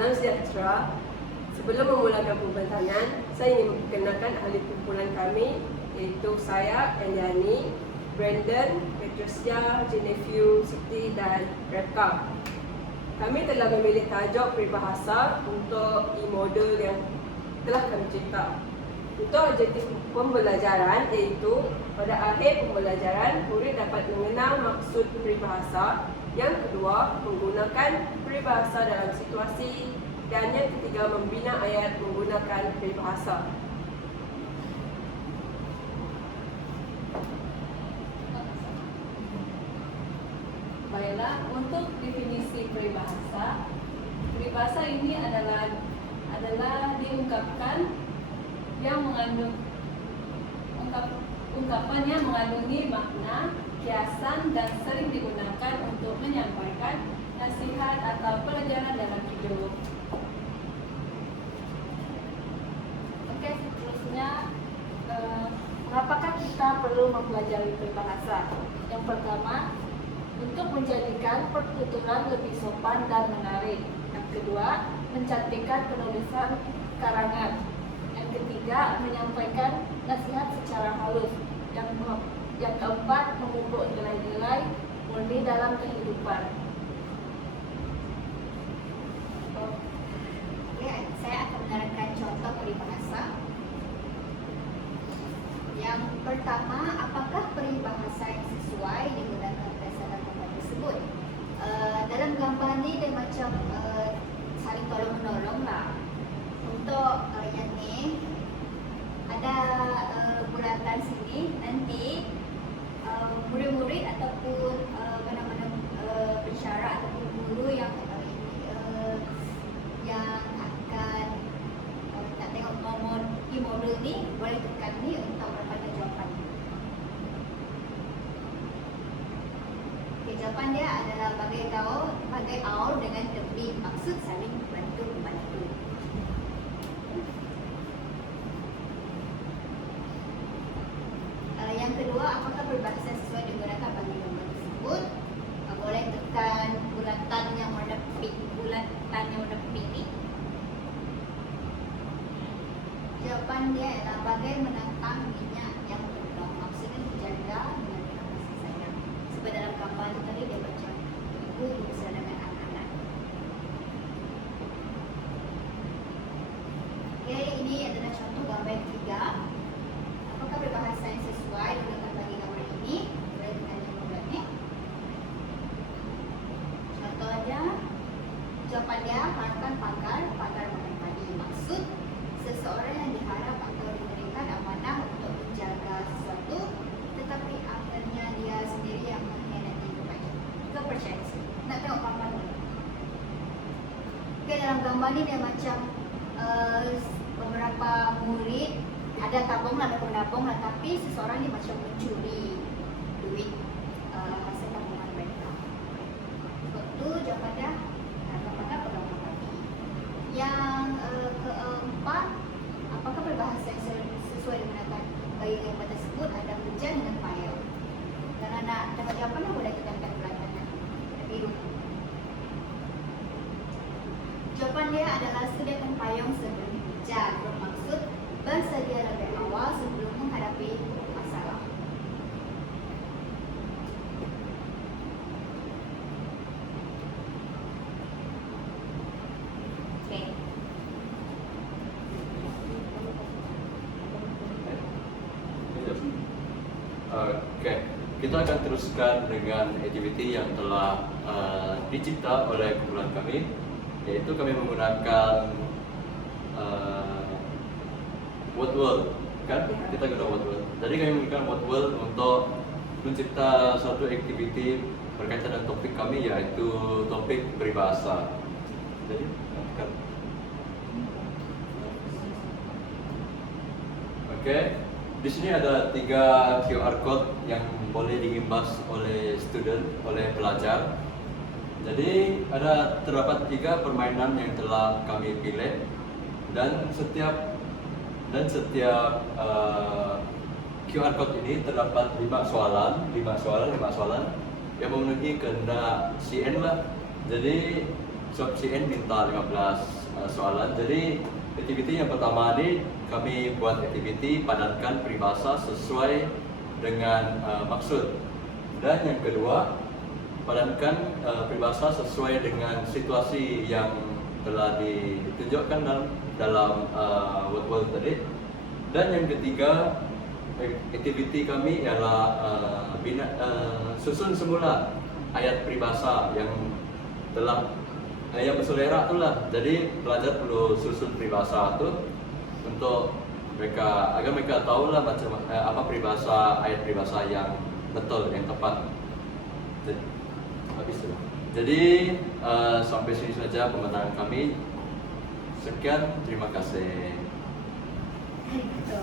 Salam sejahtera. Sebelum memulakan pembincangan, saya ingin memperkenalkan ahli kumpulan kami, iaitu saya, Eliani, Brandon, Patricia, Jennifer, Siti dan Reka. Kami telah memilih tajuk peribahasa untuk e-model yang telah kami cipta. Untuk objektif pembelajaran iaitu pada akhir pembelajaran, murid dapat mengenal maksud peribahasa. Yang kedua, menggunakan peribahasa dalam situasi. Dan yang ketiga, membina ayat menggunakan peribahasa. Baiklah, untuk definisi peribahasa, peribahasa ini adalah diungkapkan yang mengandung ungkapan yang mengandungi makna, kiasan dan sering digunakan untuk menyampaikan nasihat atau pelajaran dalam hidup. Oke, seterusnya, mengapakah kita perlu mempelajari peribahasa? Yang pertama, untuk menjadikan pertuturan lebih sopan dan menarik. Yang kedua, mencantikkan penulisan karangan. Yang ketiga, menyampaikan nasihat secara halus. Yang keempat, memupuk nilai-nilai murni dalam kehidupan. Oke, saya akan menerangkan contoh peribahasa. Yang pertama, apakah peribahasa yang sesuai digunakan berdasarkan tempat tersebut? Dalam gambar ni dia macam saling tolong menolong lah. Untuk yang ni ada bulatan sini, nanti murid-murid ataupun mana-mana pensyarah ataupun guru yang akan nak tengok nomor e-model ni boleh tekan ni untuk mendapatkan jawapan. Okay, jawapan dia adalah bagai aur dengan tepi, maksud saling bantu-membantu. Yang kedua, apakah peribahasa sesuai digunakan bagi gambar tersebut? Boleh tekan bulatan yang warna pink ni. Jawapan dia adalah bagai menantang minyak yang bergelap, maksudnya menjaga dengan kasih sayang. Sebab dalam gambar tu tadi dia macam ibu bersama dengan anak-anak. Okay, ini adalah contoh gambar yang ketiga. Apakah peribahasa yang sesuai digunakan bagi gambar ini? Boleh tekan gambar ni. Contohnya, jawapan dia harapkan pagar makan padi. Maksud, seseorang yang diharap atau diberikan amanah untuk menjaga sesuatu, tetapi akhirnya dia sendiri yang mengkhianati kepercayaan. Nak tengok gambar ni. Okay, dalam gambar ni dia macam beberapa murid ada tabung lah, ada penabung lah, tapi seseorang ni macam mencuri duit hasil tabungan mereka. Sebab tu jawapan dia harapkan pegang padi. Yang keempat, apakah peribahasa yang sesuai digunakan bagi gambar tersebut? Ada hujan dan payung. Dan nak dapat jawapan boleh tekankan bulatan biru. Jawapan dia adalah sediakan payung sebelum hujan, bermaksud bersedia lebih awal sebelum menghadapi masalah. Okay. Oke, kita akan teruskan dengan aktiviti yang telah dicipta oleh kumpulan kami, yaitu kami menggunakan word world, kan? Kita guna word world. Jadi kami menggunakan word world untuk mencipta suatu aktiviti berkaitan dengan topik kami, yaitu topik peribahasa. Jadi, oke. Di sini ada 3 QR code yang boleh diimbas oleh student, oleh pelajar. Jadi terdapat 3 permainan yang telah kami pilih, dan setiap QR code ini terdapat 5 soalan yang memenuhi kehendak CN lah. Jadi Sob CN minta 15 soalan. Jadi aktiviti yang pertama ini kami buat aktiviti padatkan peribahasa sesuai dengan maksud. Dan yang kedua, padatkan peribahasa sesuai dengan situasi yang telah ditunjukkan dalam word-word tadi. Dan yang ketiga, aktiviti kami ialah susun semula ayat peribahasa yang telah yang berselera itulah. Jadi pelajar perlu susun peribahasa itu untuk mereka agar mereka tahu lah macam apa peribahasa ayat peribahasa yang betul, yang tepat. Habis itu. Jadi sampai sini saja pementaran kami. Sekian, terima kasih. Gitu.